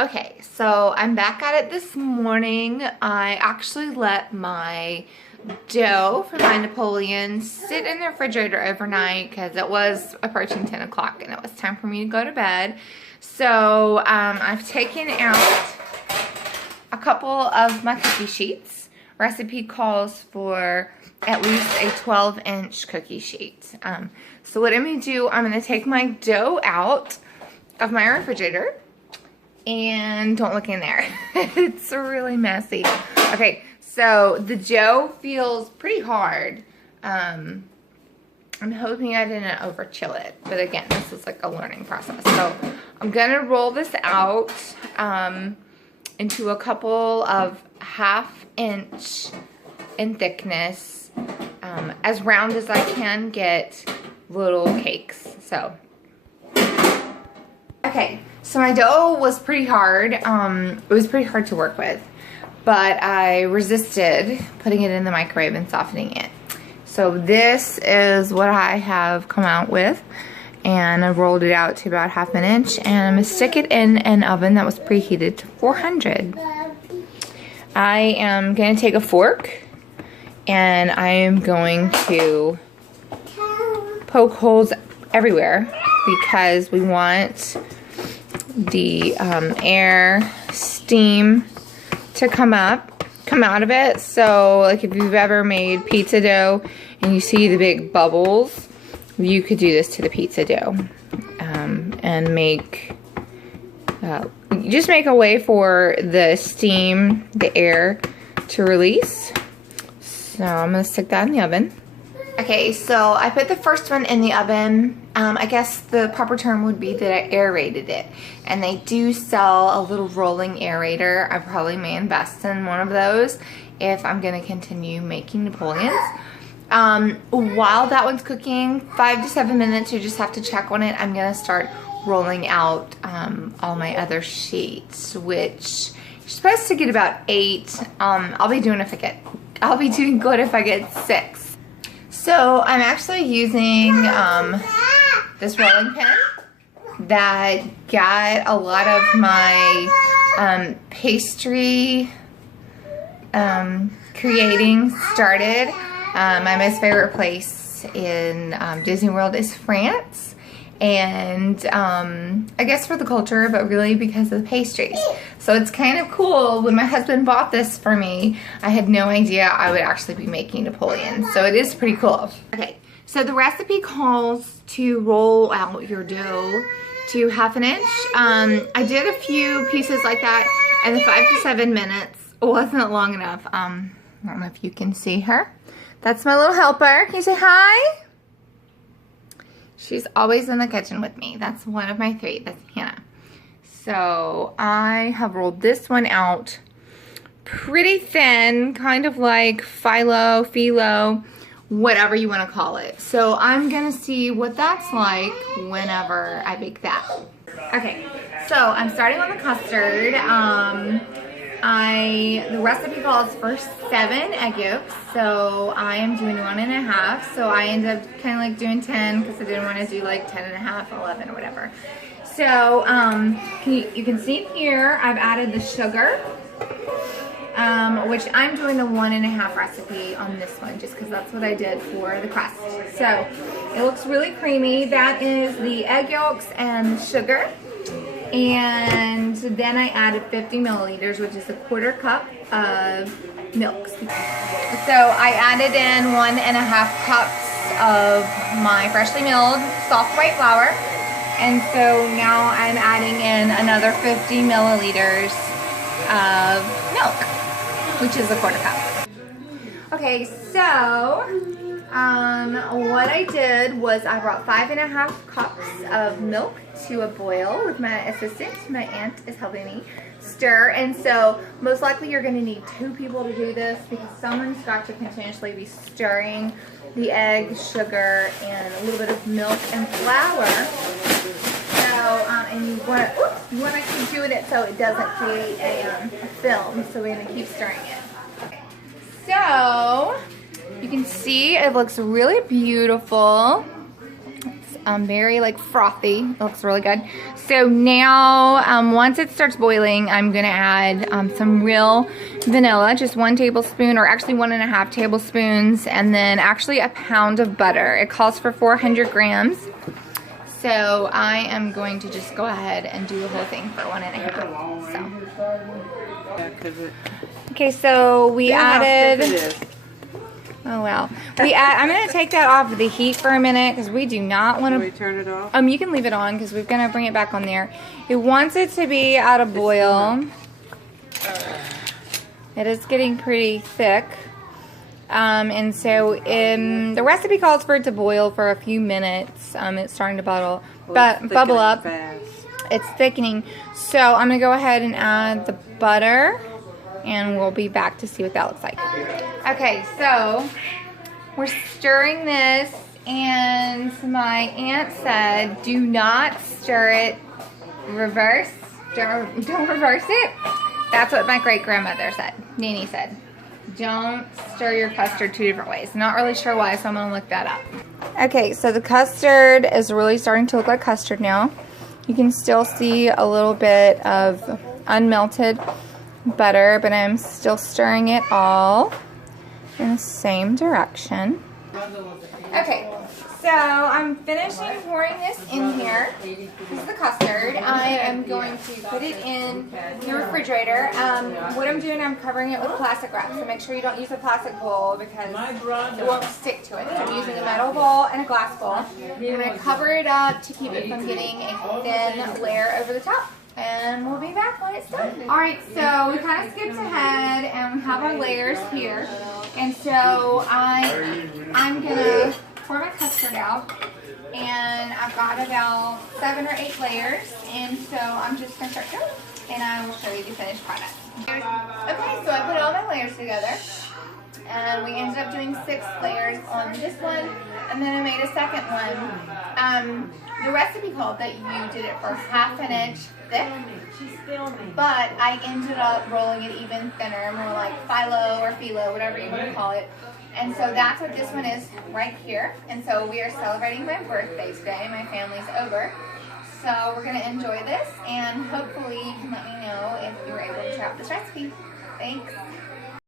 Okay, so I'm back at it this morning. I actually let my dough for my Napoleon sit in the refrigerator overnight because it was approaching 10 o'clock and it was time for me to go to bed. So I've taken out a couple of my cookie sheets. Recipe calls for at least a 12-inch cookie sheet. So what I'm going to do, I'm going to take my dough out of my refrigerator. And don't look in there. It's really messy. Okay, so the dough feels pretty hard. I'm hoping I didn't over chill it. But again, this is like a learning process. So I'm gonna roll this out into a couple of 1/2 inch in thickness, as round as I can get little cakes. So okay, so my dough was pretty hard. It was pretty hard to work with, but I resisted putting it in the microwave and softening it. So this is what I have come out with, and I rolled it out to about 1/2 inch, and I'm gonna stick it in an oven that was preheated to 400. I am gonna take a fork, and I am going to poke holes everywhere because we want the air, steam to come out of it. So like if you've ever made pizza dough and you see the big bubbles, you could do this to the pizza dough and make just make a way for the steam, the air to release. So I'm gonna stick that in the oven. Okay, so I put the first one in the oven. I guess the proper term would be that I aerated it. And they do sell a little rolling aerator. I probably may invest in one of those if I'm gonna continue making Napoleons. While that one's cooking, 5 to 7 minutes, you just have to check on it. I'm gonna start rolling out all my other sheets, which you're supposed to get about 8. I'll be doing good if I get 6. So I'm actually using this rolling pin that got a lot of my pastry creating started. My most favorite place in Disney World is France. And I guess for the culture, but really because of the pastries. So it's kind of cool. When my husband bought this for me, I had no idea I would actually be making Napoleon. So it is pretty cool. Okay, so the recipe calls to roll out your dough to 1/2 inch. I did a few pieces like that, and the 5 to 7 minutes wasn't long enough. I don't know if you can see her. That's my little helper. Can you say hi? She's always in the kitchen with me. That's one of my 3. That's Hannah. So I have rolled this one out pretty thin, kind of like phyllo, whatever you want to call it. So I'm gonna see what that's like whenever I bake that. Okay, so I'm starting on the custard. The recipe calls for 7 egg yolks, so I am doing 1.5. So I ended up kind of like doing 10 because I didn't want to do like 10.5, 11 or whatever. So you can see here I've added the sugar, which I'm doing the 1.5 recipe on this one just because that's what I did for the crust. So it looks really creamy. That is the egg yolks and sugar. And then I added 50 milliliters, which is 1/4 cup of milk. So I added in 1.5 cups of my freshly milled soft white flour. And so now I'm adding in another 50 milliliters of milk, which is 1/4 cup. Okay, so what I did was I brought 5.5 cups of milk to a boil with my assistant. My aunt is helping me stir, and so most likely you're going to need 2 people to do this because someone's got to continuously be stirring the egg, sugar, and a little bit of milk and flour. So, and you want to keep doing it so it doesn't create a film. So we're going to keep stirring it. Okay. So you can see it looks really beautiful. It's very like frothy. It looks really good. So now once it starts boiling, I'm gonna add some real vanilla, just 1 tablespoon, or actually 1.5 tablespoons, and then actually a pound of butter. It calls for 400 grams. So I am going to just go ahead and do the whole thing for 1.5. So. Okay, so we added. Oh wow. I'm gonna take that off the heat for a minute because we do not want to. We turn it off. You can leave it on because we're gonna bring it back on there. It wants it to be at a boil. It is getting pretty thick. And so the recipe calls for it to boil for a few minutes. It's starting to bubble up. Fast. It's thickening. So I'm going to go ahead and add the butter, and we'll be back to see what that looks like. Okay, so we're stirring this, and my aunt said, do not stir it reverse. Don't reverse it. That's what my great-grandmother said. Nene said. Don't stir your custard 2 different ways. Not really sure why, so I'm going to look that up. Okay, so the custard is really starting to look like custard now. You can still see a little bit of unmelted butter, but I'm still stirring it all in the same direction. Okay, so I'm finishing pouring this in here. This is the custard. I am going to put it in the refrigerator. What I'm doing, I'm covering it with plastic wrap. So make sure you don't use a plastic bowl because it won't stick to it. So I'm using a metal bowl and a glass bowl. I'm going to cover it up to keep it from getting a thin layer over the top. And we'll be back when it's done. Alright, so we kind of skipped ahead and we have our layers here. And so I'm going to pour my custard out, and I've got about 7 or 8 layers, and so I'm just going to start going, and I will show you the finished product. Okay, so I put all my layers together, and we ended up doing 6 layers on this one, and then I made a second one. The recipe called that you did it for 1/2 inch thick, but I ended up rolling it even thinner, more like phyllo or phyllo, whatever you want to call it. And so that's what this one is right here. And so we are celebrating my birthday today. My family's over. So we're going to enjoy this, and hopefully you can let me know if you were able to try out this recipe. Thanks.